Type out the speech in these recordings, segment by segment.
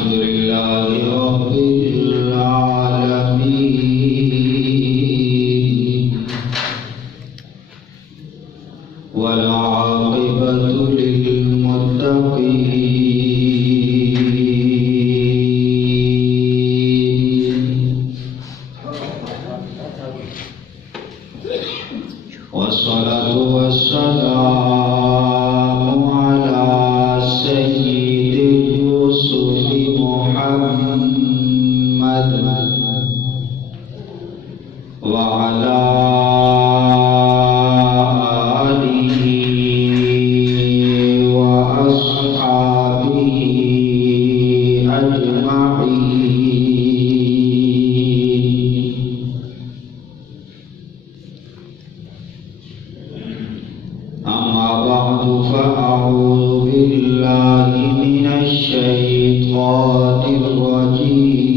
الحمد لله رب العالمين والعاقبة للمتقين والصلاة والسلام على سيد الرسل محمد وعلى آله وأصحابه أجمعين. أما بعد فأعوذ بالله من الشيطان الرجيم.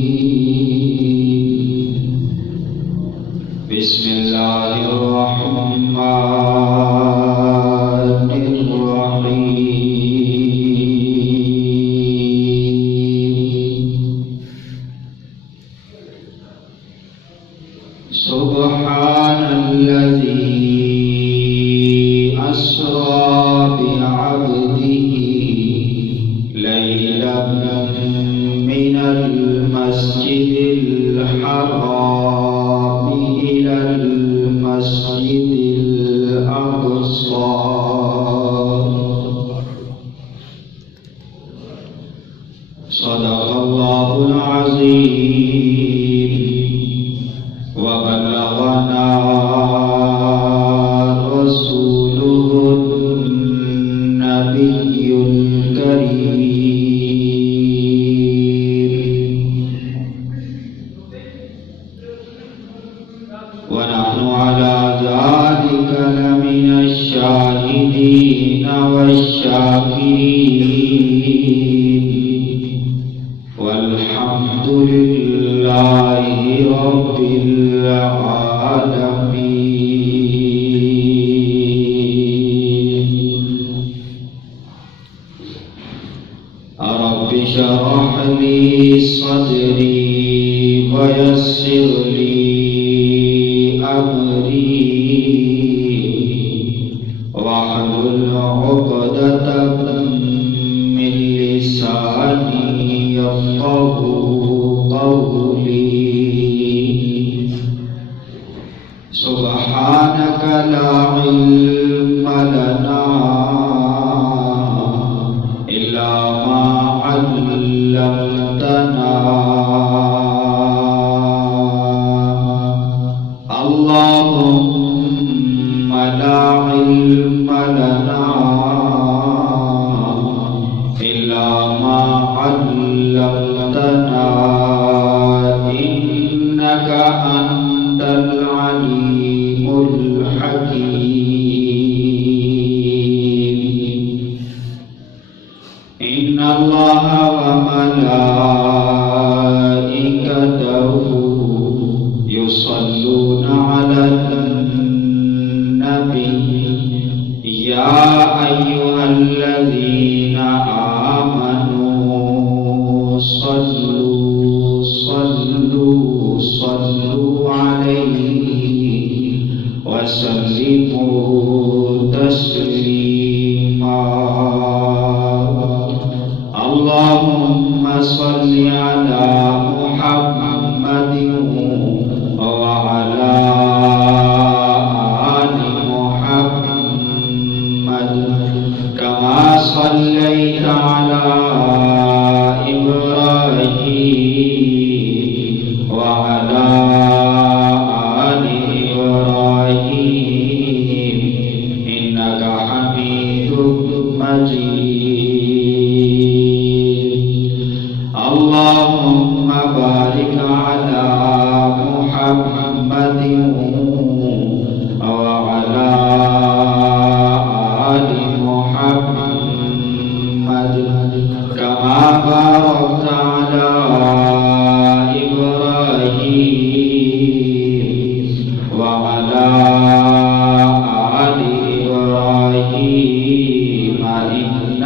بسم الله الرحمن الرحيم. سبحان الذي أسرى بعبده ليلا من المسجد الحرام إلى المسجد الأقصى صدق الله العظيم وبلغنا رسوله النبي الكريم ونحن على ذلك لمن الشاهدين والشاكرين والحمد لله رب العالمين. رب اشرح لي صدري ويسر لي أمري واحلل عقدة من لساني يفقهوا قولي. سبحانك لا علم لنا إلا ما علمتنا. اللهم لا علم لنا إلا ما علمتنا إنك أنت العليم الحكيم. إن الله وملائكته يصلون على النبي يا أيها الذين آمنوا صلوا عليه وسلموا تسليما. اللهم صل على محمد وعلى آل محمد كما صليت على إبراهيم وعلى آل إبراهيم إنك حميد مجيد. اللهم بارك على محمد وعلى آل محمد كما باركت على إبراهيم وعلى آل إبراهيم إنك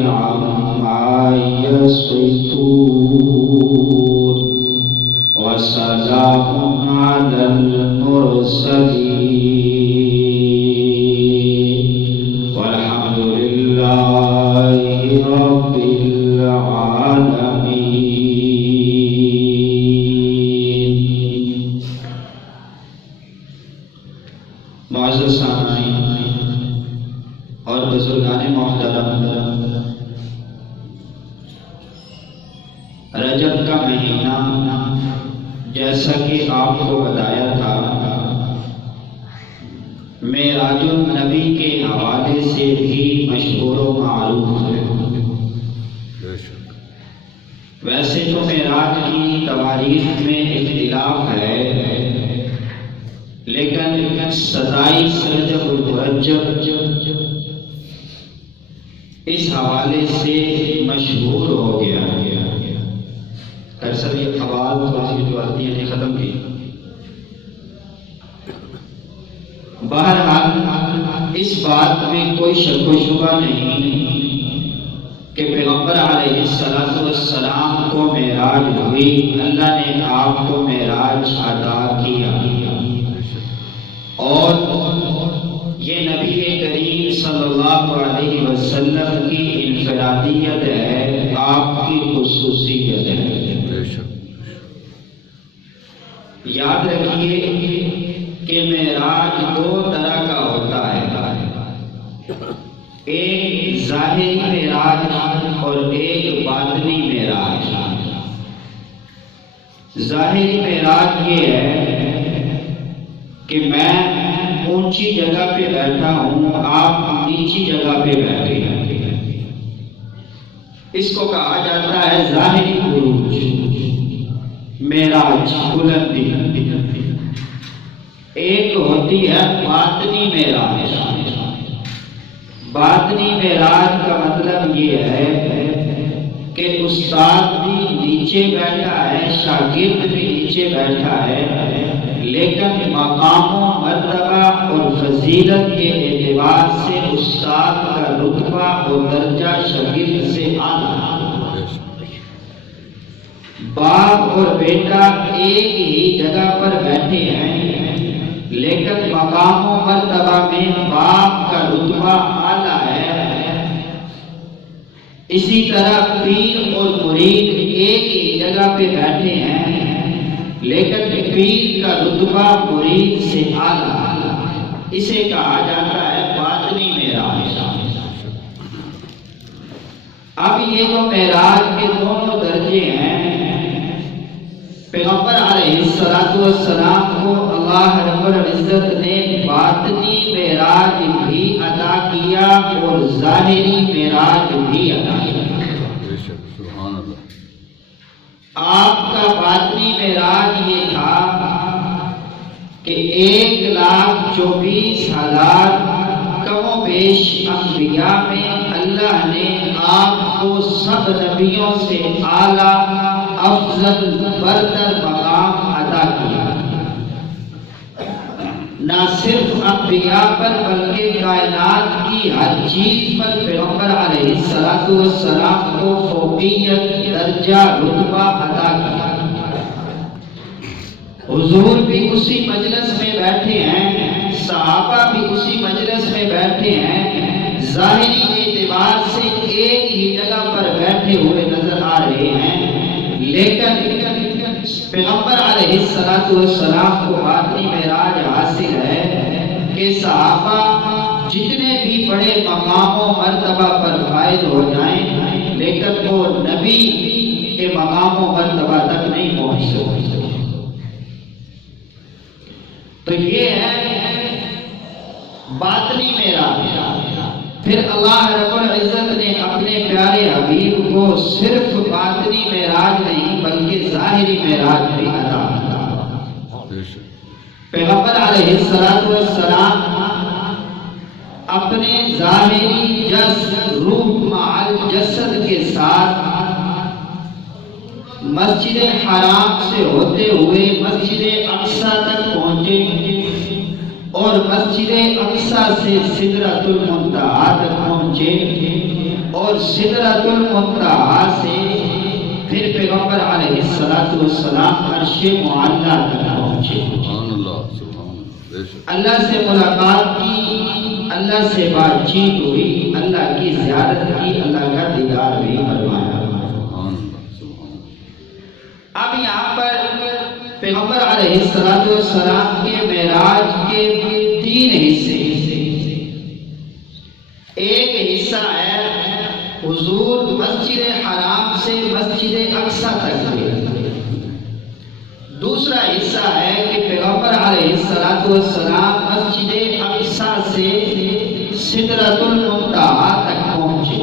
عما يصفون وسلام على المرسلين والحمد لله رب العالمين. معزز سامعین اور بزرگان محترم، رجب کا مہینہ جیسا کہ آپ کو بتایا تھا معراج النبی کے حوالے سے بھی مشہور و معروف ہے. ویسے تو معراج کی تواریخ میں اختلاف ہے، لیکن 27 رجب المرجب اس حوالے سے مشہور ہو گیا. سر یہ قوال جو آتی ہیں ختم کی. بہرحال اس بات میں کوئی شک و شبہ نہیں کہ پیغمبر علیہ السلام کو معراج ہوئی، اللہ نے آپ کو معراج عطا کیا، اور یہ نبی کریم صلی اللہ علیہ وسلم کی انفرادیت ہے، آپ کی خصوصیت ہے. یاد رکھیے کہ معراج دو طرح کا ہوتا ہے، ایک ظاہری معراج اور ایک باطنی معراج. ظاہری معراج یہ ہے کہ میں اونچی جگہ پہ بیٹھا ہوں، آپ نیچی جگہ پہ بیٹھے ہیں، اس کو کہا جاتا ہے ظاہری عروج، معراج، بلندی. ایک ہوتی ہے باطنی معراج. باطنی معراج کا مطلب یہ ہے کہ استاد بھی نیچے بیٹھا ہے، شاگرد بھی نیچے بیٹھا ہے، لیکن مقام و مرتبہ اور فضیلت کے اعتبار سے استاد کا رتبہ اور درجہ شاگرد سے اعلیٰ. باپ اور بیٹا ایک ہی جگہ پر بیٹھے ہیں، لیکن مقام و مرتبہ میں باپ کا رتبہ اعلیٰ ہے. اسی طرح پیر اور مرید ایک ہی جگہ پہ بیٹھے ہیں، لیکن پیر کا رتبہ مرید سے اعلیٰ. اسے کہا جاتا ہے باطنی معراج. اب یہ جو معراج کے دونوں درجے ہیں، پیغمبر علیہ السلام کو اللہ رب العزت نے باطنی معراج بھی عطا کیا اور ظاہری معراج بھی عطا کیا. آپ کا باطنی معراج یہ تھا کہ 1,24,000 کم و بیش انبیاء میں اللہ نے آپ کو سب نبیوں سے اعلیٰ، افضل، برتر مقام عطا کیا. نہ صرف انبیاء پر بلکہ کائنات کی ہر چیز پر پیغمبر علیہ السلام کو فوقیت، درجہ، رتبہ عطا کیا. حضور بھی اسی مجلس میں بیٹھے ہیں، صحابہ بھی اسی مجلس میں بیٹھے ہیں، ظاہری اعتبار سے ایک ہی جگہ پر بیٹھے ہوئے نظر آ رہے ہیں، لیکن پیغمبر علیہ السلام کو باطنی معراج حاصل ہے کہ صحابہ جتنے بھی بڑے مقام و مرتبہ پر فائز ہو جائیں، لیکن وہ نبی کے مقام و مرتبہ تک نہیں پہنچ سکتے. تو یہ ہے باطنی معراج. پھر اللہ رب العزت نے اپنے پیارے حبیب کو صرف باطنی معراج نہیں بلکہ ظاہری معراج بھی عطا کیا. پیغمبر علیہ السلام اپنے ظاہری جسد، روح مع الجسد کے ساتھ مسجد حرام سے ہوتے ہوئے مسجد اقصی تک پہنچے اور مسجد اقصی سے سدرۃ المنتہا تک پہنچے اور سدرۃ المنتہا سے پھر پیغمبر علیہ السلام عرش معلیٰ تک پہنچے۔ اللہ سے ملاقات کی، اللہ سے بات چیت ہوئی، اللہ کی زیارت کی، اللہ کا دیدار بھی فرمایا۔ اب یہاں پر پیغمبر علیہ السلام کے معراج کے 3 حصے، ایک حصہ ہے حضور مسجد حرام سے مسجد اقصی تک گئے، دوسرا حصہ ہے کہ پیغمبر علیہ السلام مسجد اقصی سے سدرۃ المنتہا تک پہنچے،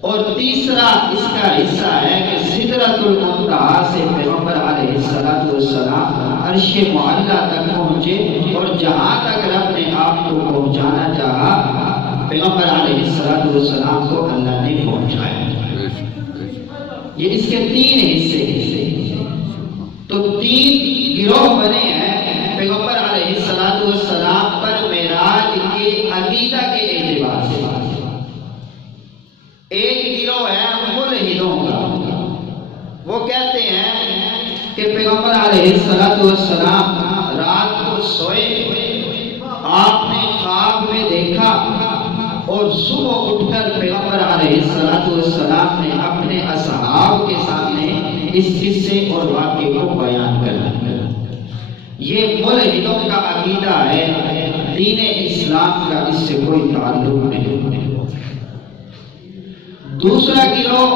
اور تیسرا اس کا حصہ ہے کہ سدرۃ المنتہا سے پیغمبر علیہ السلام عرش معلیٰ تک پہنچے، اور جہاں تک رب نے آپ کو پہنچانا چاہا پیغمبر علیہ السلام کو اللہ نے پہنچایا۔ یہ اس کے 3 حصے، تو 3 گروہ بنے ہیں پیغمبر علیہ السلام پر معراج کے عقیدہ کے اعتبار سے۔ ایک گروہ ہے ملحدوں کا، وہ کہتے ہیں کہ پیغمبر علیہ السلام رات کو سوئے، آپ نے خواب میں دیکھا، اور صبح اٹھ کر پیغمبر علیہ السلام نے اپنے اصحاب کے سامنے اس قصے اور واقعے کو بیان کر دیا۔ یہ ملحدوں کا عقیدہ ہے، دین اسلام کا اس سے کوئی تعلق نہیں۔ دوسرا گروہ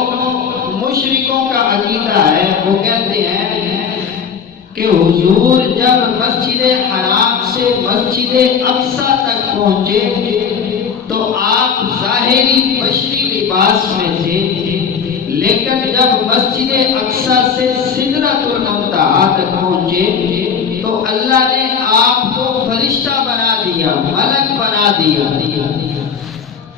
مشرکوں کا عقیدہ ہے، وہ کہتے ہیں کہ حضور جب مسجد حرام سے مسجد اقصی تک پہنچے تو آپ ظاہری بشری لباس میں تھے، لیکن جب مسجد اقصی سے سدرۃ المنتہا تک پہنچے تو اللہ نے آپ کو فرشتہ بنا دیا، ملک بنا دیا،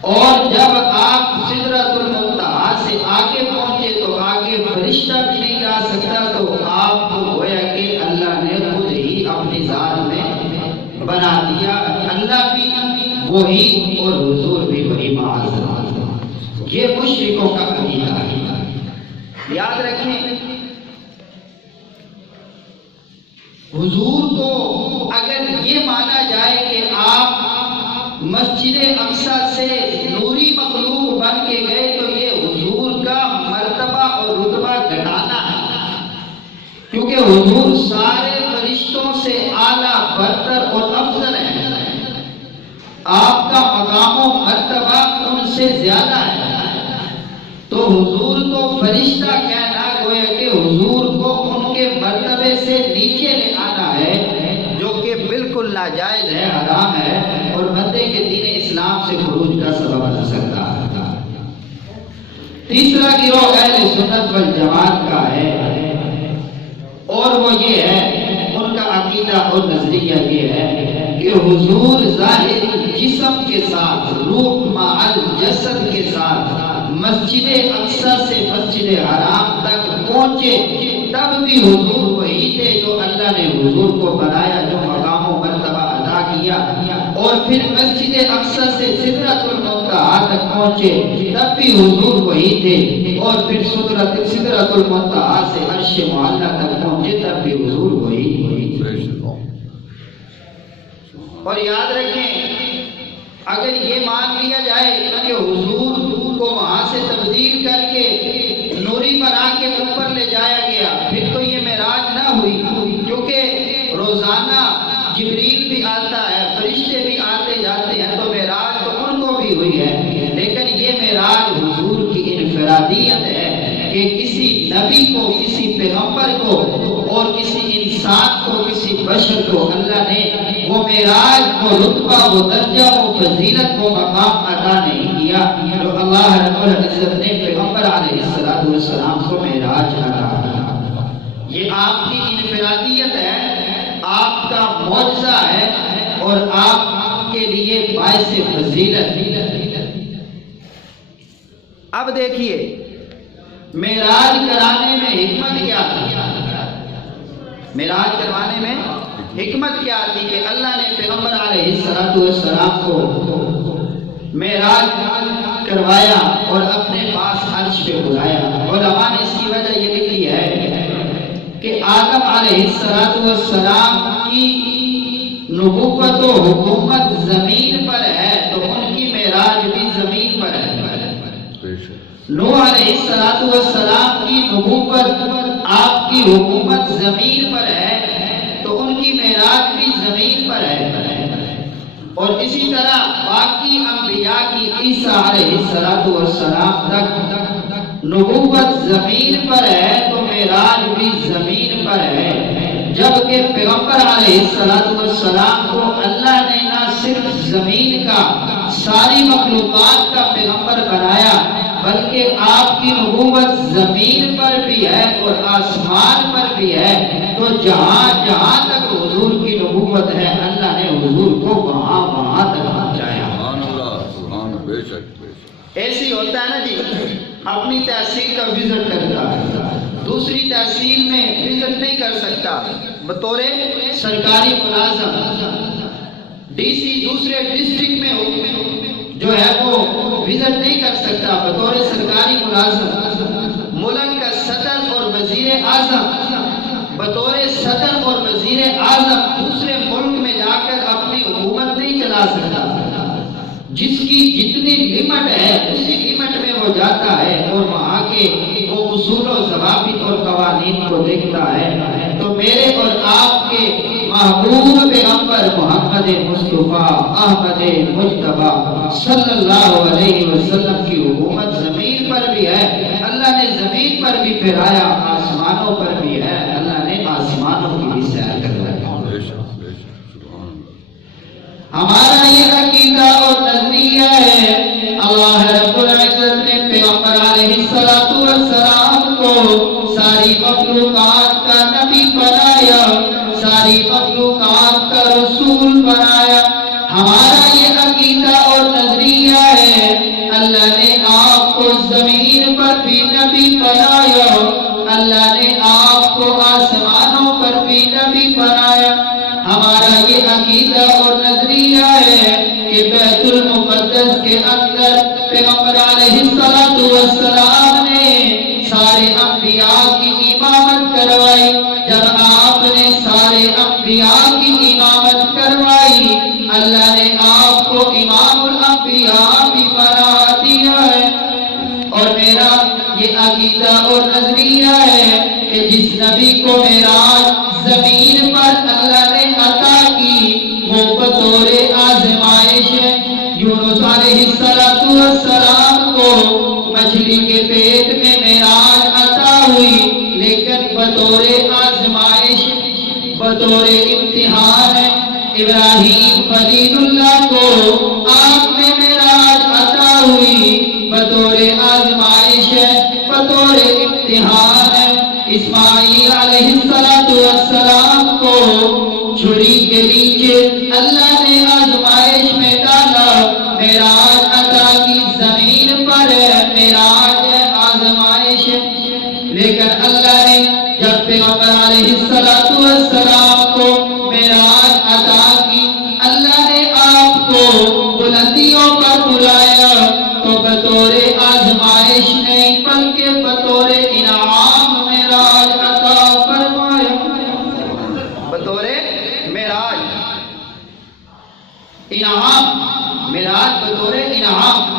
اور جب آپ سدرۃ المنتہا سے آگے پہنچے تو آگے فرشتہ بھی نہیں جا سکتا، تو آپ کو گویا کہ اللہ نے خود ہی اپنی ذات میں بنا دیا، اللہ بھی وہی اور حضور بھی وہی، معاذ اللہ۔ یہ مشرکوں کا عقیدہ ہے۔ یاد رکھیں، حضور کو اگر یہ مانا جائے کہ آپ مسجد اقصی سے نوری مخلوق بن کے گئے تو یہ حضور کا مرتبہ اور رتبہ گھٹانا ہے، کیونکہ حضور سارے فرشتوں سے اعلیٰ برتر اور افضل ہے، آپ کا مقام و مرتبہ ان سے زیادہ ہے، تو حضور کو فرشتہ کہنا گویا کہ حضور کو ان کے مرتبے سے نیچے لے آنا ہے، جو کہ بالکل ناجائز ہے، حرام ہے، اور بندے کے دین اسلام سے خروج کا سبب بن سکتا ہے۔ تیسرا گروہ اہل سنت والجماعت کا ہے، اور وہ یہ ہے، ان کا عقیدہ اور نظریہ یہ ہے کہ حضور ظاہری جسم کے ساتھ، روح مع الجسد کے ساتھ مسجد اقصی سے مسجد حرام تک پہنچے، تب بھی حضور وہی تھے جو اللہ نے حضور کو بنایا، جو مقام و مرتبہ ادا کیا، اور پھر مسجد اقصی سے سدرۃ المنتہا تک پہنچے، تب بھی حضور وہی تھے، اور پھر سدرۃ المنتہا سے عرش معلیٰ تک پہنچے، تب بھی حضور وہی تھے۔ اور یاد رکھیں، اگر یہ مان لیا جائے کہ حضور کو وہاں سے تبدیل کر کے نوری بنا کے اوپر لے جایا گیا، پھر تو یہ معراج نہ ہوئی، کیونکہ روزانہ جبریل بھی آتا ہے، فرشتے بھی آتے جاتے ہیں، تو معراج تو ان کو بھی ہوئی ہے، لیکن یہ معراج حضور کی انفرادیت ہے کہ کسی نبی کو، کسی پیغمبر کو اور کسی انسان کو، کسی بشر کو اللہ نے وہ معراج، وہ رتبہ، وہ درجہ، وہ فضیلت، وہ مقام عطا نہیں کیا جو اللہ رب العزت نے پیغمبر علیہ السلام کو معراج عطا کیا۔ یہ آپ کی انفرادیت ہے، آپ کا معجزہ ہے، اور آپ کے لیے باعث فضیلت۔ اب دیکھیے معراج کرانے میں حکمت کیا تھی؟ معراج کروانے میں حکمت کیا تھی کہ اللہ نے پیغمبر علیہ السلام کو معراج کروایا اور اپنے پاس عرش پہ بلایا۔ علماء نے اس کی وجہ یہ لکھی ہے کہ آدم علیہ السلام کی نبوت و حکومت زمین پر ہے تو ان کی معراج بھی زمین پر ہے۔ نوح علیہ السلام کی نبوت آپ کی حکومت زمین پر ہے تو ان کی معراج بھی زمین پر ہے۔ اور اسی طرح باقی انبیاء کی عیسیٰ علیہ السلام تک نبوت زمین پر ہے تو معراج بھی زمین پر ہے۔ جبکہ پیغمبر علیہ السلام کو اللہ نے نہ صرف زمین کا ساری مخلوقات کا پیغمبر بنایا بلکہ آپ کی نبوت زمین پر بھی ہے اور آسمان پر بھی ہے۔ تو جہاں جہاں تک حضور کی نبوت ہے اللہ نے حضور کو وہاں وہاں تک پہنچایا۔ ایسی ہوتا ہے نا جی، اپنی تحصیل کا وزٹ کرتا ہے، دوسری تحصیل میں وزٹ نہیں کر سکتا، بطور سرکاری ملازم ڈی سی دوسرے ڈسٹرکٹ میں جو ہے وہ وزٹ نہیں کر سکتا بطور سرکاری ملازم۔ ملک کا صدر اور وزیر اعظم بطور صدر اور وزیر اعظم دوسرے ملک میں جا کر اپنی حکومت نہیں چلا سکتا۔ جس کی جتنی لمٹ ہے اسی لمٹ میں وہ جاتا ہے اور وہاں کے وہ اصول و ضوابط اور قوانین کو دیکھتا ہے۔ تو میرے اور آپ کے محبوب پیغمبر محمد مصطفیٰ احمد مجتبی صلی اللہ علیہ وسلم کی حکومت زمین پر بھی ہے، اللہ نے زمین پر بھی پھیرایا، آسمانوں پر بھی ہے، اللہ نے آسمانوں کی بھی سیر کروایا۔ ہمارا یہ عقیدہ اور نظریہ ہے، اللہ رب العزت نے پیغمبر علیہ السلام کو ساری مخلوقات کا نبی بنایا، ساری مخلوقات کا رسول بنایا۔ ہمارا یہ عقیدہ اور نظریہ ہے، اللہ نے آپ کو زمین پر بھی نبی بنایا، اللہ نے آپ کو آسمانوں پر بھی نبی بنایا۔ ہمارا یہ عقیدہ اور نظریہ ہے کہ بیت المقدس کے اندر پیغمبر علیہ السلام نے سارے انبیاء کی امامت کروائی۔ جب آپ نے سارے انبیاء کی امامت کروائی اللہ نے آپ کو امام الانبیاء بھی بنا دیا ہے۔ اور میرا یہ عقیدہ اور نظریہ ہے کہ جس نبی کو معراج زمین پر اللہ نے عطا کی وہ بطور آزمائش ہے۔ یونس علیہ السلام کو مچھلی کے پیٹ میں معراج عطا ہوئی لیکن بطور آزمائش، بطور امتحان ہے۔ ابراہیم خلیل اللہ کو آگ میں معراج عطا ہوئی بطور آزمائش ہے، بطور امتحان ہے۔ اسماعیل علیہ السلام کو چھری کے نیچے اللہ نے آزمائش میں ڈالا، معراج عطا کی زمین پر ہے، معراج ہے، آزمائش ہے۔ لیکن اللہ نے جب پیغمبر علیہ السلام کو معراج عطا کی اللہ نے آپ کو بلندیوں پر بلایا تو بطور آزمائش نہیں بلکہ بطور انعام معراج عطا فرمایا۔ بطور معراج انعام، معراج بطور انعام۔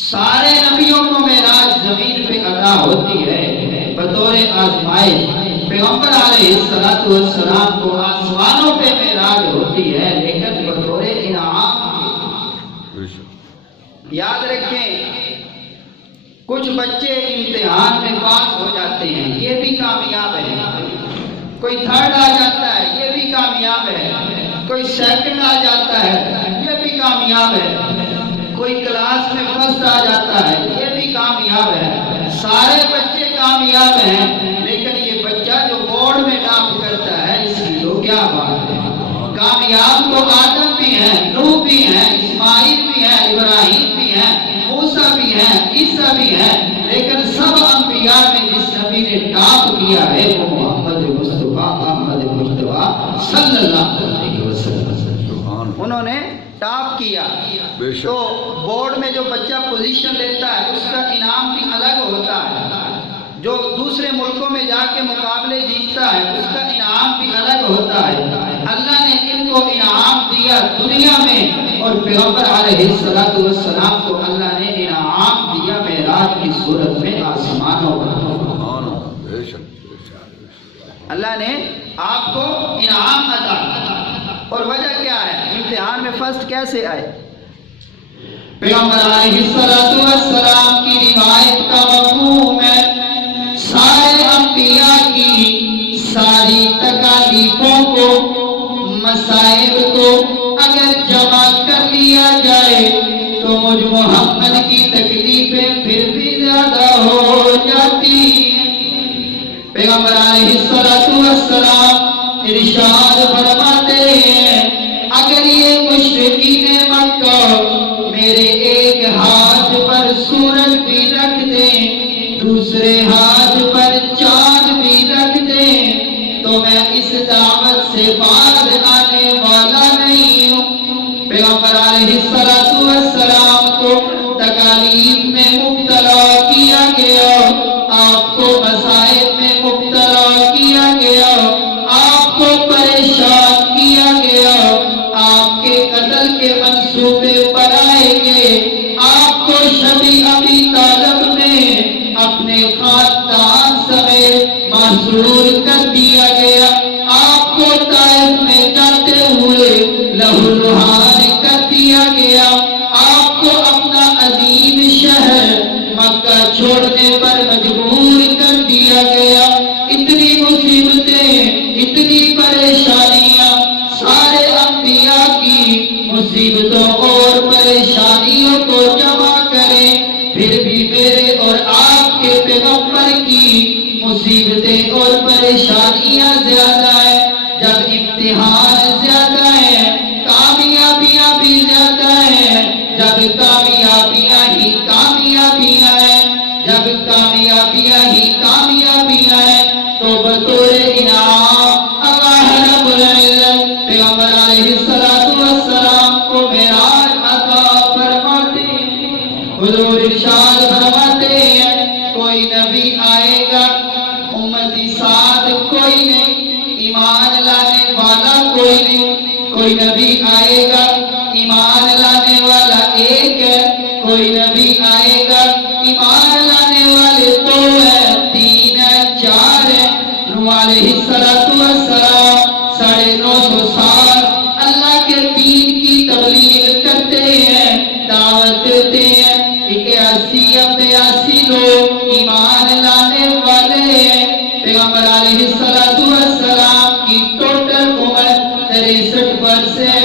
سارے نبیوں کو معراج زمین پہ عطا ہوتی ہے بطور آزمائش، پیغمبر علیہ السلام کو آسمانوں پہ معراج ہوتی ہے لیکن بطور انعام۔ یاد رکھیں کچھ بچے امتحان میں پاس ہو جاتے ہیں یہ بھی کامیاب ہے، کوئی تھرڈ آ جاتا ہے یہ بھی کامیاب ہے، کوئی سیکنڈ آ جاتا ہے یہ بھی کامیاب ہے، کوئی کلاس میں فرسٹ آ جاتا ہے یہ بھی کامیاب ہے۔ سارے بچے کامیاب ہیں لیکن یہ بچہ جو بورڈ میں ٹاپ کرتا ہے اس کی تو کیا بات ہے۔ کامیاب تو آدم بھی ہیں، نوح بھی ہیں، اسماعیل بھی ہیں، ابراہیم بھی ہیں، موسیٰ بھی ہیں، عیسیٰ بھی ہیں، لیکن سب انبیاء میں جس نبی نے ٹاپ کیا ہے وہ محمد مصطفیٰ احمد مجتبی صلی اللہ علیہ وسلم، انہوں نے ٹاپ کیا۔ تو بورڈ میں جو بچہ پوزیشن لیتا ہے اس کا انعام بھی الگ ہوتا ہے، جو دوسرے ملکوں میں جا کے مقابلے جیتتا ہے اس کا انعام بھی الگ ہوتا ہے۔ اللہ نے ان کو انعام دیا دنیا میں، اور پیغمبر علیہ السلام کو اللہ نے انعام دیا معراج کی صورت میں آسمانوں پر۔ اللہ نے آپ کو انعام عطا، اور وجہ کیا ہے؟ امتحان میں فرسٹ کیسے آئے؟ پیغمبر علیہ السلام کی روایت کا مفہوم ہے سارے انبیاء کی ساری تکالیفوں کو، مصائب کو اگر جمع کر لیا جائے تو مجھ محمد کی تکلیفیں پھر بھی زیادہ ہو جاتی ہیں۔ پیغمبر علیہ السلام ارشاد فرماتے ہیں اگر یہ مشرکین مکہ میرے ایک ہاتھ پر سورج بھی رکھ دیں، دوسرے ہاتھ پر چاند بھی رکھ دیں، تو میں اس دعوت سے باز آنے والا نہیں ہوں۔ پیغمبر علیہ السلام کو تکالیف میں مبتلا کیا گیا، آپ کو مسائل میں مبتلا کیا گیا، آپ کو پریشان کیا گیا، آپ کے قتل کے منصوبے بنائے گئے، آپ کو شبی ابی طالب نے اپنے خاندان سمیت محصور کر دیا گیا، آپ کو طائف میں جاتے ہوئے لہو لہان کر دیا گیا، آپ کو اپنا عظیم شہر مکہ چھوڑنے پر مجبور کر دیا گیا۔ اتنی مصیبتیں، اتنی پریشانیاں، سارے انبیاء کی مصیبتوں اور پریشانیوں کو جمع کریں، پھر بھی میرے اور آپ کے پیغمبر کی مصیبتیں اور پریشانیاں زیادہ ہیں۔ جب امتحان زیادہ ہیں کامیابیاں بھی زیادہ ہیں، جب کامیابیاں ہی کامیابیاں ہیں، جب کامیابیاں ہی کامیابیاں ہیں تو بطور انعام اللہ رب العزت پیغمبر علیہ السلام کو معراج عطا فرماتے ہیں۔ حضور ارشاد فرماتے ہیں کوئی نبی آئے گا امتی ساتھ کوئی نہیں، ایمان لانے والا کوئی نہیں، کوئی نبی آئے گا ایمان لانے والا ایک ہے، کوئی نبی آئے گا ایمان لانے والے دو ہے، تین ہے، چار ہے۔ نوح علیہ السلام 950 سال اللہ کے دین کی تبلیغ کرتے ہیں، دعوت دیتے ہیں، 81 یا 82 لوگ ایمان لانے والے ہیں۔ پیغمبر علیہ السلام کی ٹوٹل عمر 63 برس ہے،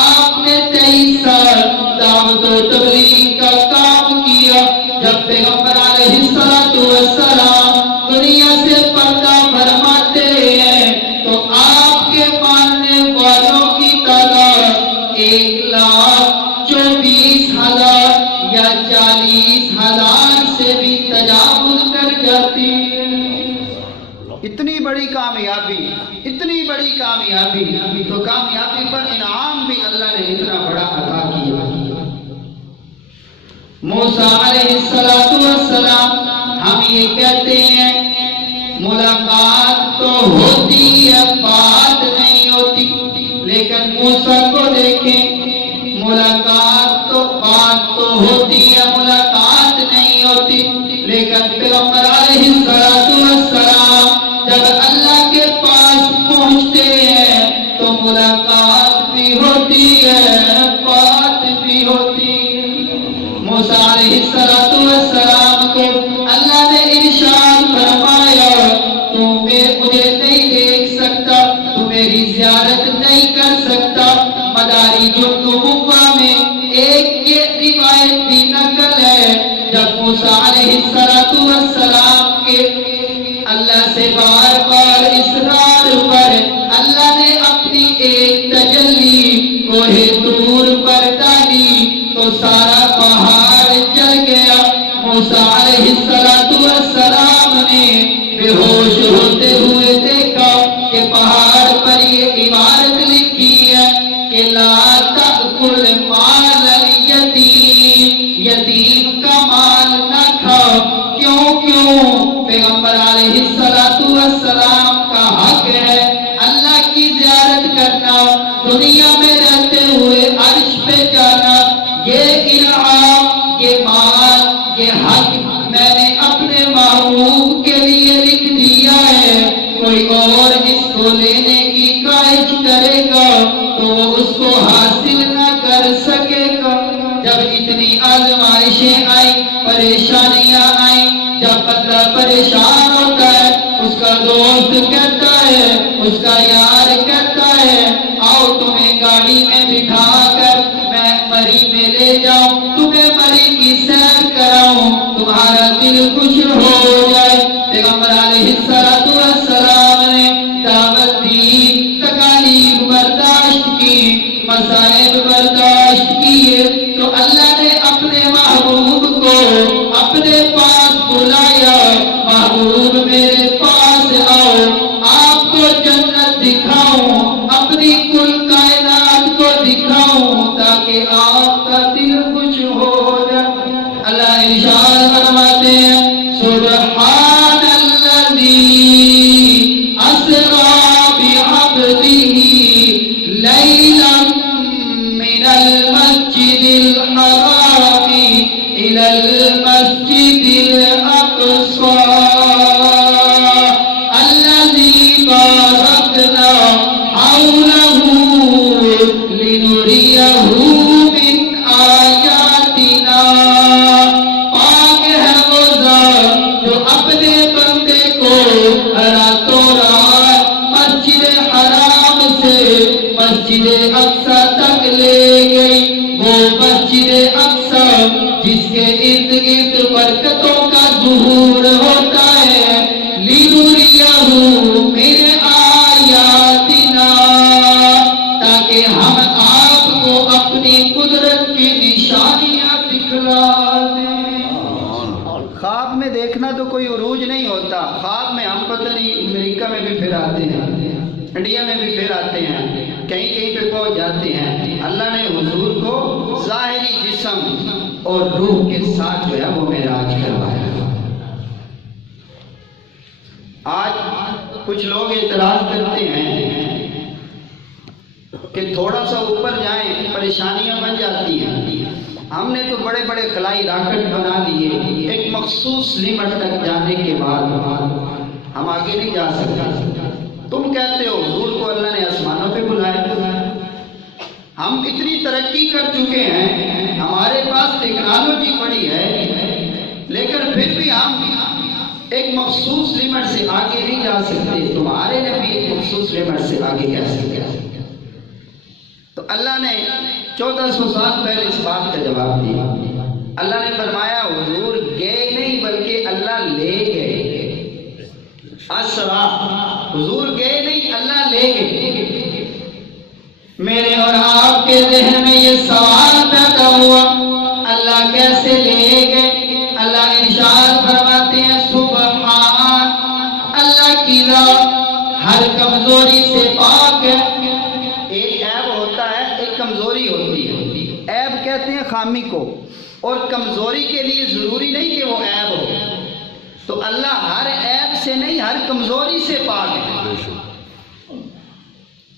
آپ نے 23 سال دعوت و تبلیغ کا کام کیا۔ جب پیغمبر علیہ السلام دنیا سے پردہ فرماتے ہیں تو آپ کے ماننے والوں کی تعداد 1,24,000 یا 40,000 سے بھی تجاوز کر جاتی ہے۔ اتنی بڑی کامیابی، اتنی بڑی کامیابی، تو کامیابی پر انعام بھی اللہ نے اتنا بڑا عطا کیا۔ موسیٰ علیہ السلام ہم یہ کہتے ہیں ملاقات تو ہوتی ہے بات نہیں ہوتی، لیکن موسیٰ کو دیکھیں ملاقات تو بات تو ہوتی ہے ملاقات نہیں ہوتی، لیکن پیغمبر علیہ السلام جب اللہ کے پاس پہنچتے ہیں تو ملاقات بھی ہوتی ہے بات بھی ہوتی ہے۔ موسیٰ علیہ السلام کو اللہ نے ارشاد فرمایا تو مجھے نہیں دیکھ سکتا، تو میری زیارت نہیں کر سکتا۔ مدارج النبوہ میں ایک یہ روایت بھی نقل ہے جب موسیٰ علیہ السلام کے اللہ سے بار بار اصرار پر اللہ نے اپنی ایک تجلی کوہ طور پر ڈالی تو سارا پہاڑ جل گیا۔ موسیٰ علیہ السلام نے بے ہوش ہوتے ہوئے دیکھا کہ پہاڑ پر یہ عبارت لکھی ہے کہ لا تأکل مال میں نے اپنے محبوب کے لیے لکھ دیا ہے، کوئی اور اس کو لینے کی خواہش کرے گا تو وہ اس کو حاصل نہ کر سکے گا۔ جب اتنی آزمائشیں آئیں، پریشانیاں آئیں، جب بندہ پریشان ہوتا ہے، اس کا دوست کہتا ہے، اس کا یار کہتا ہے آؤ تمہیں گاڑی میں بٹھا کر میں مری میں لے جاؤں، تمہیں مری کی سیر کراؤں، تمہارا دل خوش ہو جائے۔ پیغمبر علیہ السلام نے دعوت دی، تکالیف برداشت کی، مصائب برداشت کیے، تو اللہ نے اپنے محبوب کو اپنے پاس بلایا، محبوب میرے پاس آؤ، آپ کو جنت دکھاؤں، اپنی کل کائنات کو دکھاؤں تاکہ آپ کا دل خوش ہو جائے۔ اللہ ارشاد فرماتے ہیں سبحان الذی اسری بعبدہ لیلا من المسجد الحرام الى المسجد الاقصى الذي باركنا حوله لنريه من آياتنا۔ پاک ہے وہ ذات جو اپنے بندے کو راتوں رات مسجد حرام سے مسجد اقصی تک لے گئی، وہ مسجد اقصی جس کے ارد گرد برکتوں کا ظہور ہوتا ہے، لِنُرِيَهُ مِنْ آیاتنا، تاکہ ہم آپ کو اپنی قدرت کی نشانیاں دکھلا دیں۔ خواب میں دیکھنا تو کوئی عروج نہیں ہوتا، خواب میں ہم پتہ نہیں امریکہ میں بھی پھر آتے ہیں، انڈیا میں بھی پھر آتے ہیں، کہیں کہیں پہ پہنچ جاتے ہیں۔ اللہ نے حضور کو ظاہری جسم اور روح کے ساتھ جو ہے وہ معراج کروایا۔ آج کچھ لوگ اعتراض کرتے ہیں کہ تھوڑا سا اوپر جائیں پریشانیاں بن جاتی ہیں، ہم نے تو بڑے بڑے خلائی راکٹ بنا لیے، ایک مخصوص لمٹ تک جانے کے بعد ہم آگے نہیں جا سکتے۔ تم کہتے ہو حضور کو اللہ نے آسمانوں پہ بلایا، ہم اتنی ترقی کر چکے ہیں، ہمارے پاس ٹیکنالوجی بڑی ہے، لیکن پھر بھی ہم ایک مخصوص لمٹ سے آگے نہیں جا سکتے، تمہارے نبی ایک مخصوص لمٹ سے آگے کیسے جا سکتے؟ تو اللہ نے 1400 سال پہلے اس بات کا جواب دیا۔ اللہ نے فرمایا حضور گئے نہیں بلکہ اللہ لے گئے۔ اسرا، حضور گئے نہیں اللہ لے گئے۔ میرے اور آپ کے ذہن میں یہ سوال پیدا ہوا اللہ کیسے لے گئے؟ اللہ ارشاد فرماتے ہیں سبحان، اللہ کی ذات ہر کمزوری سے پاک ہے۔ ایک عیب ہوتا ہے، ایک کمزوری ہوتی ہے۔ عیب کہتے ہیں خامی کو، اور کمزوری کے لیے ضروری نہیں کہ وہ عیب ہو۔ تو اللہ ہر عیب سے نہیں، ہر کمزوری سے پاک ہے۔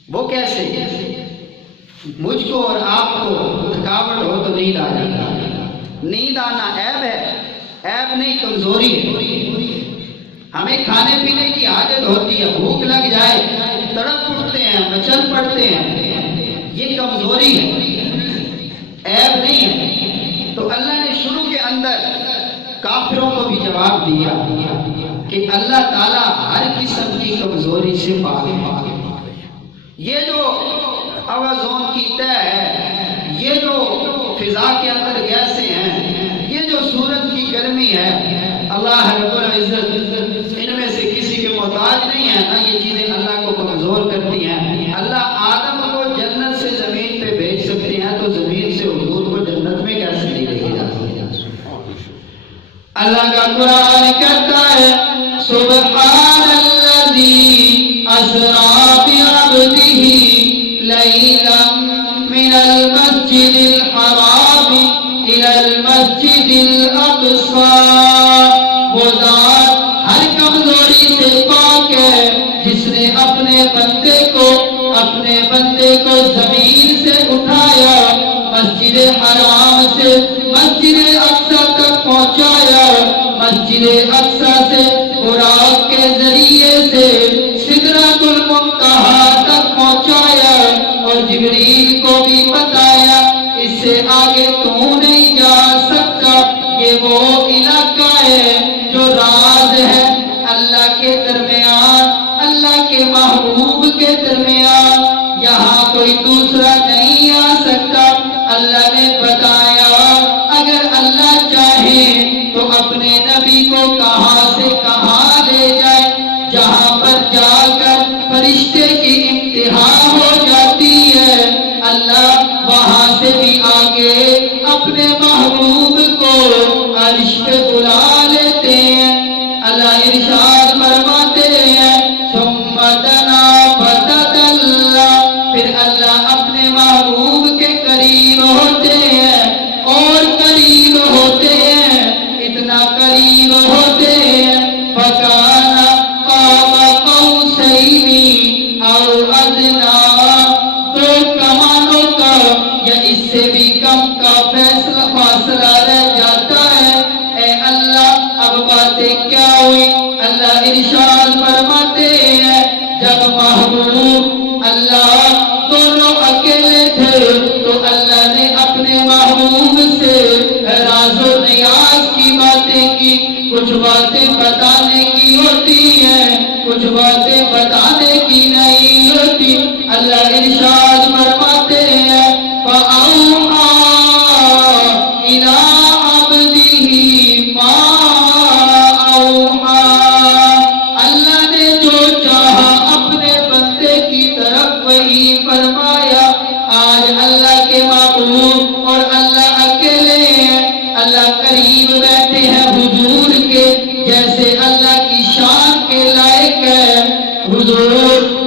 وہ کیسے؟ مجھ کو اور آپ کو تھکاوٹ ہو تو نیند آ جاتی، نیند آنا عیب ہے، عیب نہیں کمزوری ہے۔ ہمیں کھانے پینے کی عادت ہوتی ہے، بھوک لگ جائے تڑپ اٹھتے ہیں، مچل پڑتے ہیں، یہ کمزوری ہے، عیب نہیں ہے۔ تو اللہ نے شروع کے اندر کافروں کو بھی جواب دیا کہ اللہ تعالیٰ ہر قسم کی کمزوری سے پاک ہے۔ یہ جو اوازون کی طے ہے، یہ جو فضا کے اندر گیسیں ہیں، یہ جو سورج کی گرمی ہے، اللہ رب العزت ان میں سے کسی کے محتاج نہیں ہے، نہ یہ چیزیں اللہ کو کمزور کرتی ہیں۔ اللہ آدم کو جنت سے زمین پہ بھیج سکتے ہیں تو زمین سے حضور کو جنت میں کیسے نہیں لے کے جا سکتے؟ اللہ کا قرآن کہتا ہے سبحان الذی اسری بعبدہ لیلا من المسجد الحرام الى المسجد الاقصى۔ وہ ذات ہر کمزوری سے پاک ہے جس نے اپنے بندے کو زمین سے اٹھایا، مسجد حرام سے مسجد اقصی تک پہنچایا، کچھ باتیں بتانے کی ہوتی ہیں، کچھ باتیں بتانے کی نہیں ہوتی۔ اللہ ارشاد فرماتے ہیں فَأَوْحَىٰ إِلَىٰ عَبْدِهِ مَا أَوْحَىٰ، اللہ نے جو چاہا اپنے بندے کی طرف وہی فرمایا۔ آج اللہ کے محبوب اور اللہ اکیلے ہیں، اللہ قریب بیٹھے ہیں حضور کے، جیسے اللہ کی شان کے لائق ہے۔ حضور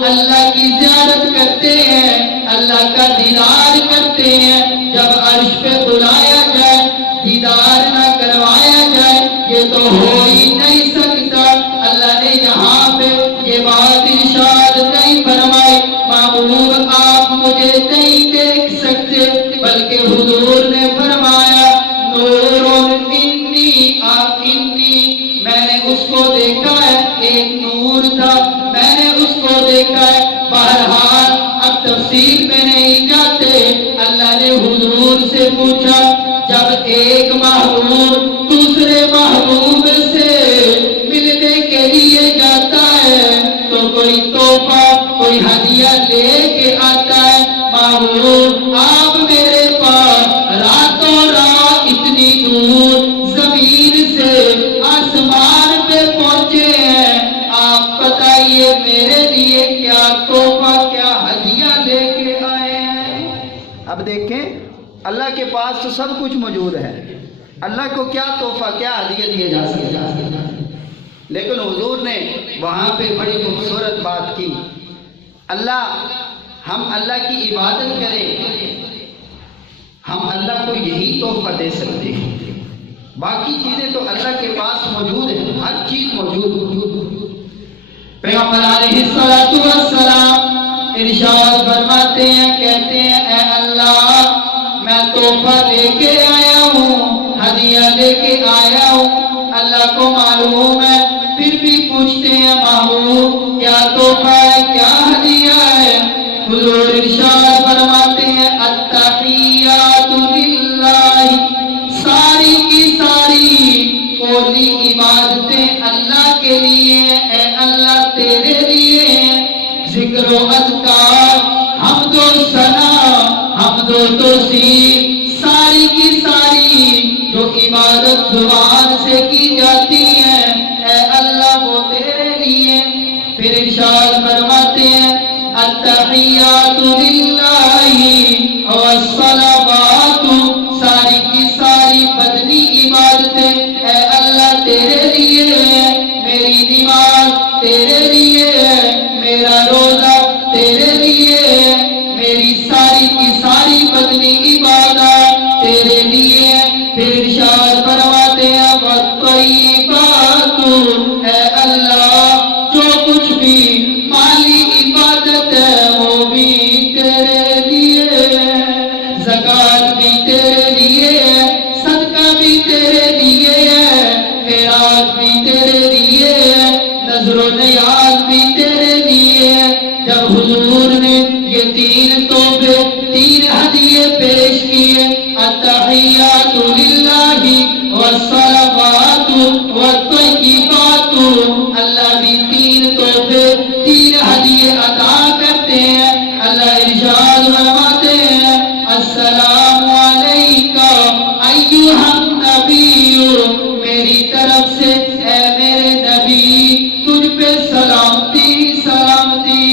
اللہ کی زیارت کرتے ہیں، اللہ کا دیدار کرتے ہیں، جب عرش پہ بلایا جائے دیدار نہ کروایا جائے یہ تو ہو ہی نہیں سکتا۔ اللہ نے یہاں پہ یہ بات ارشاد نہیں فرمائی محبوب آپ مجھے نہیں دیکھ سکتے، بلکہ حضور نے فرمایا نور انی، میں نے اس کو دیکھا ہے، ایک نور تھا، میں نے اس کو دیکھا ہے۔ بہرحال اب تفصیل میں نہیں جاتے، اللہ نے حضور سے پوچھا جب ایک محبوب دوسرے محبوب سے ملنے کے لیے جاتا ہے تو کوئی تحفہ کوئی ہدیہ لے کے آتا ہے۔ محبوب آپ میرے پاس راتوں رات اتنی دور زمین سے آسمان پہ پہنچے ہیں، آپ بتائیے میرے لیے کیا تحفہ کیا ہدیہ لے کے آئے ہیں؟ اب دیکھیں اللہ کے پاس تو سب کچھ موجود ہے، اللہ کو کیا تحفہ کیا ہدیہ دیے جا سکتا ہے، لیکن حضور نے وہاں پہ بڑی خوبصورت بات کی۔ ہم اللہ کی عبادت کریں، ہم اللہ کو یہی تحفہ دے سکتے ہیں، باقی چیزیں تو اللہ کے پاس موجود ہیں، ہر چیز موجود۔ پیغمبر علیہ السلام ارشاد فرماتے ہیں، کہتے ہیں اے اللہ میں تحفہ لے کے آیا ہوں، ہدیہ لے کے آیا ہوں۔ اللہ کو معلوم ہے، پھر بھی پوچھتے ہیں محبوب کیا تحفہ ہے کیا ہدیہ ہے؟ حضور ارشاد فرماتے ہیں التحیات للہ، ساری کی ساری قولی عبادتیں اللہ کے لیے، اے اللہ تیرے لیے، ذکر و اذکار حمد و ثنا حمد و توصیف ساری کی ساری جو عبادت زبان سے کی جاتی ہے اے اللہ وہ تیرے لیے۔ پھر ارشاد فرماتے ہیں التحیات للہ والصلوات، ساری کی ساری بدنی عبادتیں اے اللہ تیرے لیے ہے، میری نماز تیرے لیے ہے، میرا روزہ تیرے لیے ہے، میری ساری کی ساری بدنی عبادت تیرے لیے ہے۔ پھر ارشاد فرماتے ہیں والطیبات، اے اللہ جو کچھ بھی مالی عبادت ہے وہ بھی تیرے لیے ہے، زکوٰۃ بھی تیرے لیے ہے، صدقہ بھی تیرے لیے ہے، خیرات بھی تیرے لیے ہے، نذر و نیاز بھی تیرے لیے ہے۔ جب حضور نے یہ تین تحفے تین ہدیے پیش کیے التحیات للہ والصلوات والطیبات، اللہ بھی تین تحفے تین ہدیے عطا کرتے ہیں۔ اللہ ارشاد فرماتے ہیں السلام علیکہ ایھا النبی، میری طرف سے اے میرے نبی تجھ پہ سلامتی سلامتی۔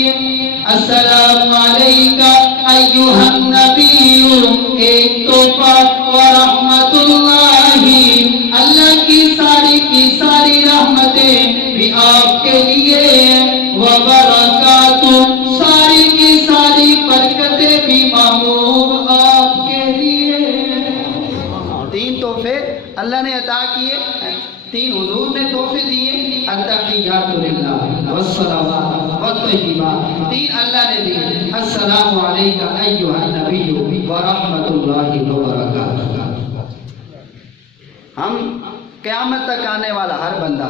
السلام علیکہ ایھا النبی، ایک تحفہ ورحمت اللہ، اللہ کی ساری رحمتیں بھی آپ کے لیے ہیں، وبرکاتہ ساری کی ساری برکتیں بھی محبوب آپ کے لیے ہیں۔ تین تحفے اللہ نے عطا کیے، تین حضور نے تحفے دیے التحیات للہ والصلوات والطیبات، تین اللہ نے دیے۔ السلام علیکہ ایھا النبی ورحمت اللہ وبرکاتہ۔ ہم قیامت تک آنے والا ہر بندہ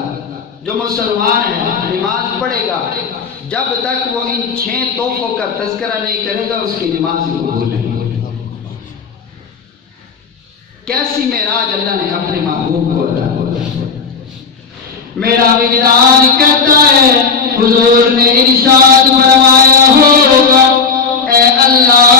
جو مسلمان ہے نماز پڑھے گا، جب تک وہ ان 6 تحفوں کا تذکرہ نہیں کرے گا اس کی نماز قبول نہیں۔ کیسی معراج اللہ نے اپنے محبوب کو عطا کی، میرا وجدان کہتا ہے حضور نے ارشاد فرمایا ہوگا اے اللہ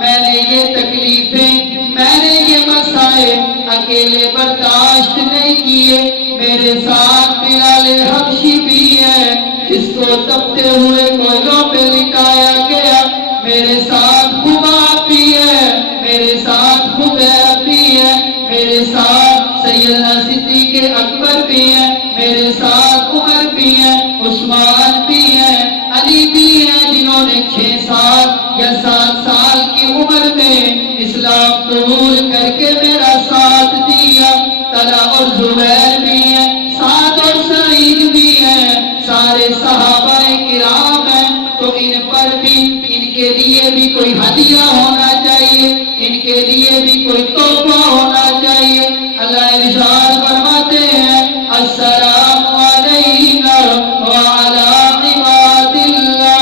میں نے یہ تکلیفیں میں نے یہ مسائل اکیلے برداشت نہیں کیے، میرے ساتھ بلال حبشی بھی ہے جس کو تپتے ہوئے کوئلوں پہ لٹایا گیا، میرے ساتھ خباب بھی ہے، میرے ساتھ خبیب بھی ہے، میرے ساتھ سیدنا صدیق اکبر بھی ہے، میرے ساتھ عمر بھی ہے، عثمان بھی ہے، علی بھی ہے، جنہوں نے 6 سال یا 7 سال کی عمر میں اسلام قبول کر کے میرا ساتھ دیا، طلحہ اور زبیر بھی ہیں، سعد اور سعید بھی ہیں، سارے صحابہ کرام ہیں، تو ان پر بھی ان کے لیے بھی کوئی ہدیہ ہونا چاہیے، ان کے لیے بھی کوئی تحفہ ہونا چاہیے۔ اللہ ارشاد فرماتے ہیں السلام علینا وعلی عباد اللہ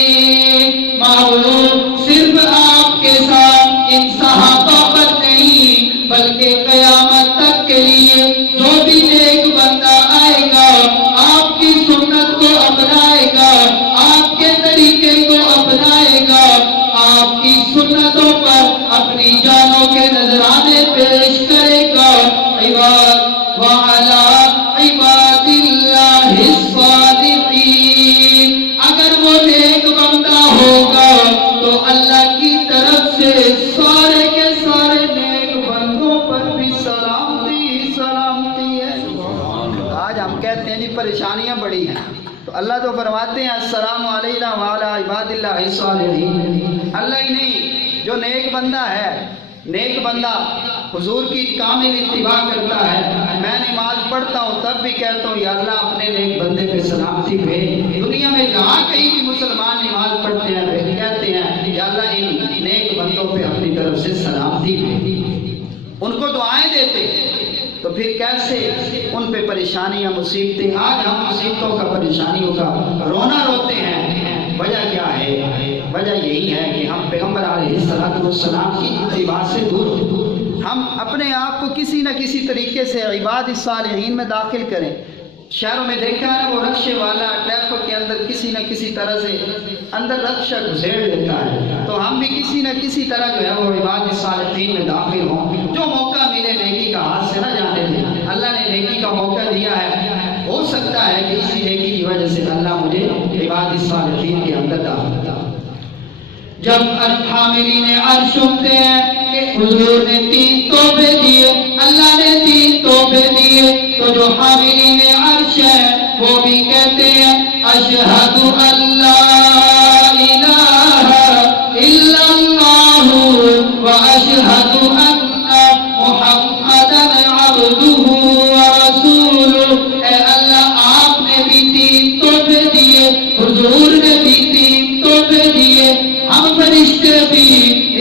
الصالحین۔ محبوب صرف آپ کے ساتھ ان صحابہ پر نہیں بلکہ قیامت تک کے لیے جو بھی نیک بندہ آئے گا آپ کی سنت کو اپنائے گا، آپ کے طریقے کو اپنائے گا، آپ کی سنتوں پر اپنی جانوں کے نذرانے پیش کرے گا، عباد وعلی عباد اللہ الصالحین، اگر وہ نیک بندہ ہوگا تو اللہ کی طرف سے سارے کے سارے نیک بندوں پر بھی سلامتی ہی سلامتی ہے۔ آج ہم کہتے ہیں جی پریشانیاں بڑی ہیں، تو اللہ تو فرماتے ہیں السلام علینا وعلی عباد اللہ الصالحین۔ اللہ ہی نہیں، جو نیک بندہ ہے، نیک بندہ حضور کی کامل اتباع کرتا ہے، میں نماز پڑھتا ہوں تب بھی کہتا ہوں یا اللہ اپنے نیک بندے پہ سلامتی بھیج۔ دنیا میں جہاں کہیں بھی مسلمان نماز پڑھتے ہیں کہتے ہیں یا اللہ ان نیک بندوں پہ اپنی طرف سے سلامتی بھیج، ان کو دعائیں دیتے، تو پھر کیسے ان پہ پریشانیاں مصیبتیں؟ آج ہم مصیبتوں کا پریشانیوں کا رونا روتے ہیں، وجہ کیا ہے؟ وجہ یہی ہے کہ ہم پیغمبر علیہ السلام کی اتباع سے دور ہیں، ہم اپنے آپ کو کسی نہ کسی طریقے سے عباد الصالحین میں داخل کریں۔ شہروں میں دیکھا ہے وہ رکشے والا ٹریفک کے اندر کسی نہ کسی طرح سے اندر رکشہ گھسیڑ دیتا ہے، تو ہم بھی کسی نہ کسی طرح جو ہے وہ عباد الصالحین میں داخل ہوں، جو موقع ملے نیکی کا ہاتھ سے نہ جانے دیں۔ اللہ نے نیکی کا موقع دیا ہے، ہو سکتا ہے کہ اسی نیکی کی وجہ سے اللہ مجھے عباد الصالحین کے اندر داخل کرتا۔ جب حاملین عرش اٹھتے ہیں کہ حضور نے 3 تحفے دیے، اللہ نے 3 تحفے دیے، تو جو حاملین عرش ہیں وہ بھی کہتے ہیں اشہد ان لا الہ الا اللہ واشہد ان محمدا عبدہ ورسولہ۔ اے اللہ آپ نے بھی 3 تحفے دیے، حضور نے بھی 3 تحفے دیے، ہم فرشتے بھی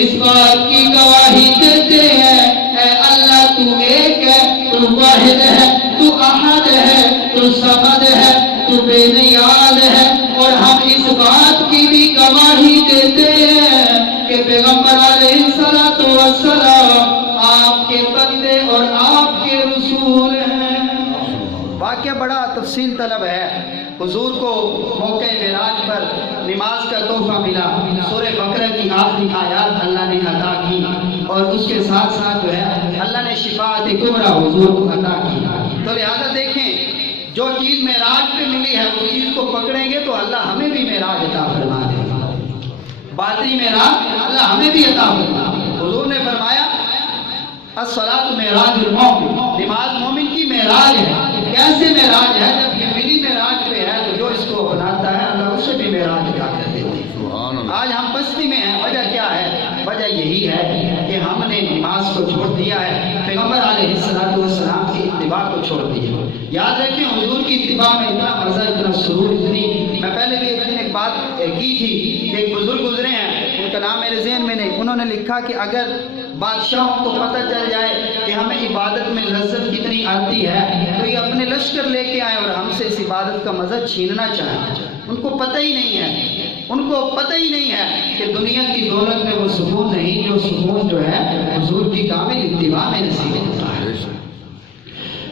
اس بات کی گواہی دیتے ہیں اے اللہ تو ایک ہے، تو واحد ہے، تو احد ہے، تو صمد ہے، تو بے نیاز ہے، اور ہم اس بات کی بھی گواہی دیتے ہیں کہ پیغمبر علیہ السلام آپ کے بندے اور آپ کے رسول ہیں۔ واقعہ بڑا تفصیل طلب ہے۔ حضور کو موقع معراج پر نماز کا تحفہ ملا، سورہ بقرہ کی آخری آیات اللہ نے عطا کی، اور اس کے ساتھ ساتھ جو ہے اللہ نے شفاعت کبریٰ حضور کو عطا کی۔ تو لہذا دیکھیں جو چیز معراج پہ ملی ہے اس چیز کو پکڑیں گے تو اللہ ہمیں بھی معراج عطا فرما دے گا، باطنی معراج اللہ ہمیں بھی عطا فرما۔ حضور نے فرمایا الصلاۃ معراج المومن، نماز مومن کی معراج ہے۔ کیسے معراج ہے؟ جب یہ ملی معراج پہ ہے تو جو اس کو اپناتا ہے اللہ اسے بھی معراج عطا کر دیتے ہیں۔ آج ہم پستی میں ہیں، وجہ کیا ہے؟ وجہ یہی ہے کہ ہم نے نماز کو چھوڑ دیا ہے، پیغمبر علیہ السلام کی اتباع کو چھوڑ دیا۔ یاد رکھیں حضور کی اتباع میں اتنا مزہ، اتنا سرور، اتنی، میں پہلے بھی ایک بات کی تھی کہ ایک بزرگ گزرے ہیں، ان کا نام میرے ذہن میں نہیں، انہوں نے لکھا کہ اگر بادشاہوں کو پتہ چل جائے کہ ہمیں عبادت میں لذت کتنی آتی ہے تو یہ اپنے لشکر لے کے آئے اور ہم سے اس عبادت کا مزہ چھیننا چاہیں۔ ان کو پتہ ہی نہیں ہے، ان کو پتہ ہی نہیں ہے کہ دنیا کی دولت میں وہ سکون نہیں جو سکون جو ہے حضور کی کامل اتباع میں نصیب ہوتا ہے۔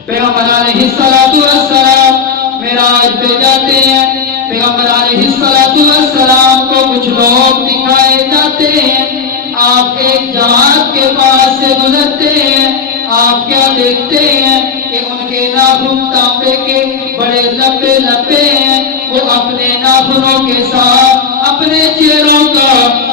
پیغمبر علیہ السلام معراج پہ جاتے ہیں، پیغمبر علیہ السلام کو کچھ لوگ دکھائے جاتے ہیں، آپ ایک جماعت کے پاس سے گزرتے ہیں، آپ کیا دیکھتے ہیں کہ ان کے ناخن تانبے کے بڑے لمبے لمبے ہیں، وہ اپنے ناخنوں کے ساتھ اپنے چہروں کا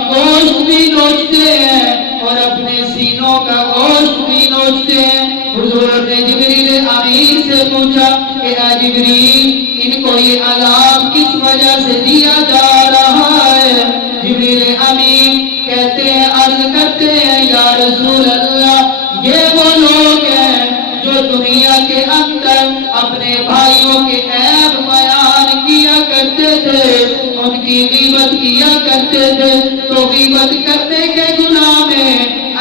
گوشت بھی نوچتے ہیں اور اپنے سینوں کا گوشت بھی نوچتے ہیں۔ حضور نے جبریل امین سے پوچھا کہ اے جبریل، ان کو یہ عذاب کس وجہ سے دیا جا رہا ہے؟ جبریل امین کہتے ہیں، عرض کرتے ہیں، یا رسول اللہ، یہ وہ لوگ ہیں جو دنیا کے اندر اپنے بھائیوں کے عیب بیان کیا کرتے تھے، ان کی غیبت کیا کرتے تھے، تو غیبت کرنے کے گناہ میں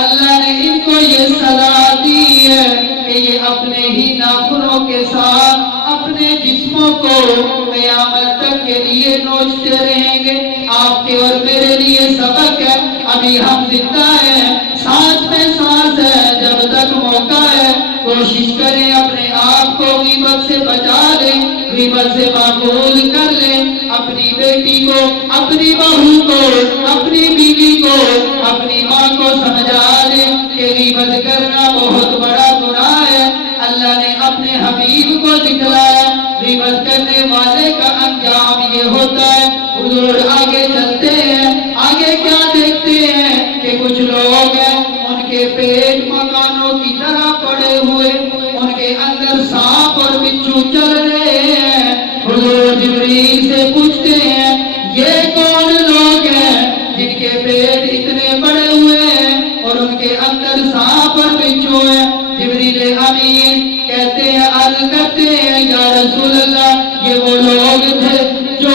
اللہ نے ان کو یہ سزا دی ہے کہ یہ اپنے ہی ناخنوں کے ساتھ اپنے جسموں کو قیامت تک کے لیے نوچتے رہیں گے۔ آپ کے اور میرے لیے سبق ہے، ابھی ہم زندہ ہیں، سانس میں سانس ہے، جب تک موقع ہے کوشش کریں اپنے آپ کو غیبت سے بچا لیں، غیبت سے معقول کر لیں، اپنی بیٹی کو، اپنی بہو کو، اپنی بیوی کو، اپنی ماں کو سمجھا دیں کہ غیبت کرنا بہت بڑا گناہ ہے۔ اللہ نے اپنے حبیب کو دکھلایا، غیبت کرنے والے کا انجام یہ ہوتا ہے۔ حضور آگے چلتے ہیں، آگے کیا دیکھتے ہیں کہ کچھ لوگ ہیں، ان کے پیٹ مکانوں کی طرح پڑے ہوئے، ان کے اندر سانپ اور بچھو چل رہے ہیں۔ حضور جبریل سے پوچھتے ہیں، یہ کون لوگ ہیں جن کے پیٹ اتنے بڑے ہوئے ہیں اور ان کے اندر سانپ اور بچھو ہیں؟ جبریل امین کہتے ہیں، عرض کرتے ہیں، یا رسول اللہ، یہ وہ لوگ تھے جو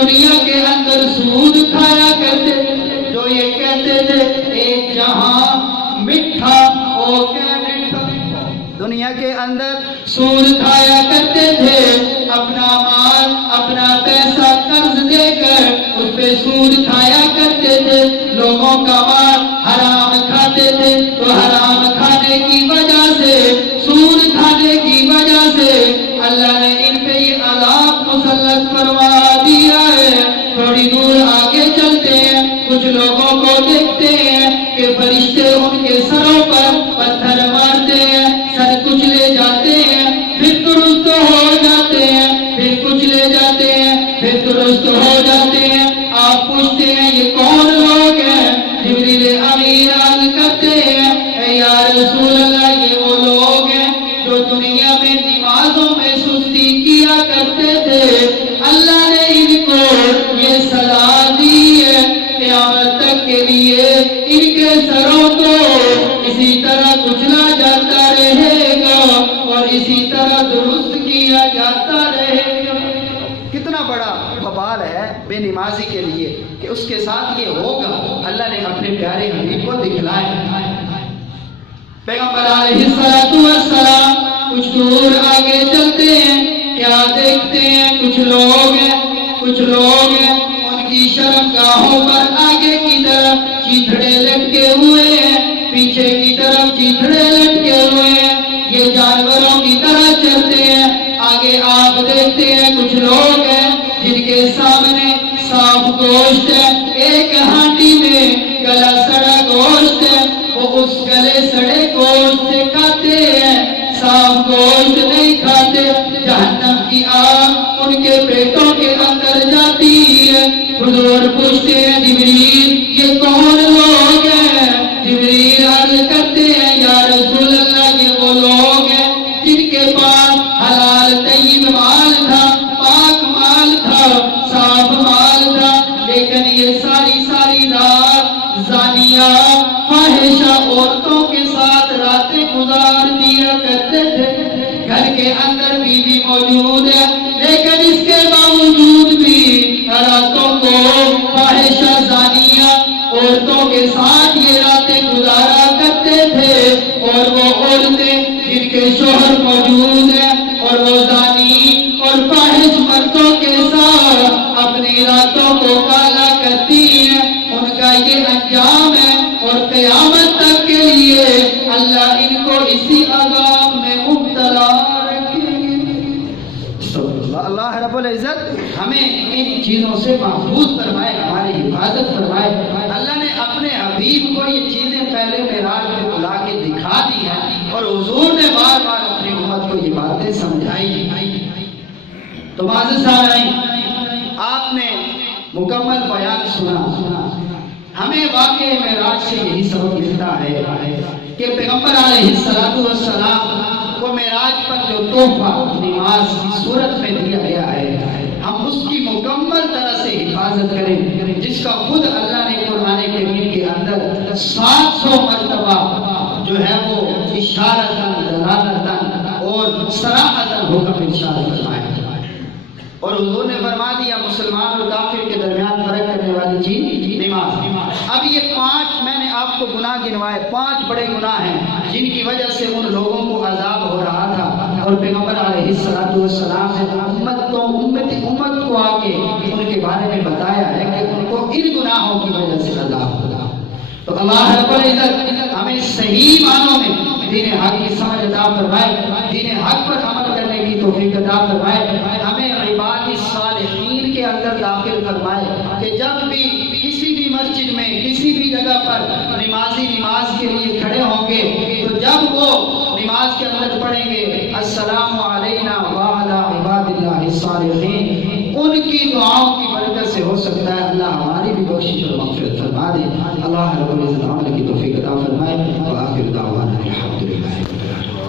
دنیا کے اندر سود کھایا کرتے، جو یہ کہتے تھے ایک جہاں میٹھا ہو کے میٹھا، دنیا کے اندر سود کھایا کرتے تھے، اپنا مال، اپنا پیسہ قرض دے کر اس پہ سود کھایا کرتے تھے، لوگوں کا مال حرام کھاتے تھے، تو حرام کھانے کی وجہ سے، سود کھانے کی وجہ سے اللہ نے ان پہ یہ عذاب مسلط فرما دیا ہے۔ تھوڑی دور آگے چلتے ہیں، کچھ لوگوں کو دیکھتے ہیں کہ فرشتے ان کے سروں پر پتھر مارتے ہیں، سر کچلے جاتے ہیں، پھر درست ہو جاتے ہیں، پھر کچلے جاتے ہیں، پھر درست ہو جاتے ہیں۔ آپ پوچھتے ہیں یہ کون لوگ ہیں؟ جبریل امین عرض کرتے ہیں، اے یا رسول اللہ، یہ وہ لوگ ہیں جو دنیا میں نمازوں میں سستی کیا کرتے تھے، اللہ نے ان کو یہ سزا دی ہے، قیامت تک کے لیے ان کے سروں کو اسی طرح کچلا جاتا رہے گا اور اسی طرح درست کیا جاتا رہے گا۔ کتنا بڑا وبال ہے بے نمازی کے لیے کہ اس کے ساتھ یہ ہوگا۔ اللہ نے اپنے پیارے حبیب کو دکھلایا۔ پیغمبر علیہ السلام کچھ دور آگے چلتے ہیں، کیا دیکھتے ہیں؟ کچھ لوگ ہیں، ان کی شرمگاہوں پر آگے کی طرف چیتھڑے لٹکے ہوئے ہیں، پیچھے کی طرف چیتھڑے لٹکے ہوئے ہیں، یہ جانوروں کی طرح چلتے ہیں۔ آگے آپ دیکھتے ہیں کچھ لوگ ہیں جن کے سامنے صاف گوشت ہے، ایک ہانڈی میں گلا سڑا گوشت ہے، وہ اس گلے سڑے گوشت سے کھاتے ہیں، صاف گوشت نہیں کھاتے۔ جہنم کی آگ ان کے پیٹوں کے اندر جاتی ہے۔ حضور پوچھتے ہیں، جبریل یہ کون لوگ ہیں؟ جبریل عرض کرتے ہیں، یا رسول اللہ، یہ وہ لوگ ہیں جن کے پاس حلال طیب مال تھا، پاک مال تھا، صاف مال تھا، لیکن یہ ساری رات زانیہ فاحشہ عورتوں کے ساتھ راتیں گزار دیا کرتے تھے۔ گھر کے اندر بیوی موجود ہے، لیکن اس کے باوجود بھی راتوں کو فاحشہ زانیہ عورتوں کے ساتھ یہ راتیں گزارا کرتے تھے۔ اور وہ عورتیں جن کے شوہر موجود ہیں اور وہ زانی اور فاحش مردوں کے ساتھ اپنی راتوں کو کالا کرتی ہیں، ان کا یہ انجام ہے، اور قیامت تک کے لیے اللہ ان کو اسی عذاب میں مبتلا العزت ہمیں ان چیزوں سے محفوظ فرمائے، ہماری حفاظت فرمائے۔ اللہ نے اپنے حبیب کو یہ چیزیں پہلے معراج میں بلا کے دکھا دی ہیں اور حضور نے بار بار اپنی امت کو یہ باتیں سمجھائی۔ تو معزز سامعین، آپ نے مکمل بیان سنا۔ ہمیں واقع معراج سے یہی سبق ملتا ہے کہ پیغمبر علیہ السلام کو معراج پر جو تحفہ نماز کی صورت میں دیا گیا ہے، ہم اس کی مکمل طرح سے حفاظت کریں، جس کا خود اللہ نے قرآن کریم کے اندر 700 مرتبہ جو ہے وہ اشارتاً، دلالتاً اور صراحتاً حکم ارشاد فرمایا۔ اور حضور نے فرما دیا مسلمان اور کافر کے درمیان فرق کرنے والی چیز نماز۔ اب یہ 5 میں نے آپ کو گناہ گنوائے، 5 بڑے گناہ ہیں جن کی وجہ سے ان لوگوں کو عذاب ہو رہا تھا، اور پیغمبر علیہ السلام نے امت کو آ کے ان کے بارے میں بتایا ہے کہ ان کو ان گناہوں کی وجہ سے عذاب ہوگا۔ تو اللہ رب العزت ہمیں صحیح معنوں میں دین حق کی سمجھ عطا فرمائے، دین حق پر عمل کرنے کی توفیق عطا فرمائے، ہمیں عباد الصالحین کے اندر داخل فرمائے کہ جب بھی کسی بھی مسجد میں کسی بھی جگہ پر نمازی نماز کے لیے کھڑے ہوں گے تو جب وہ نماز کے اندر پڑھیں گے السلام علینا وعلی عباد اللہ الصالحین، ان کی دعاؤں کی برکت سے ہو سکتا ہے اللہ ہماری بھی بخشش اور مغفرت فرما دے۔ اللہ رب العزت عمل کی توفیق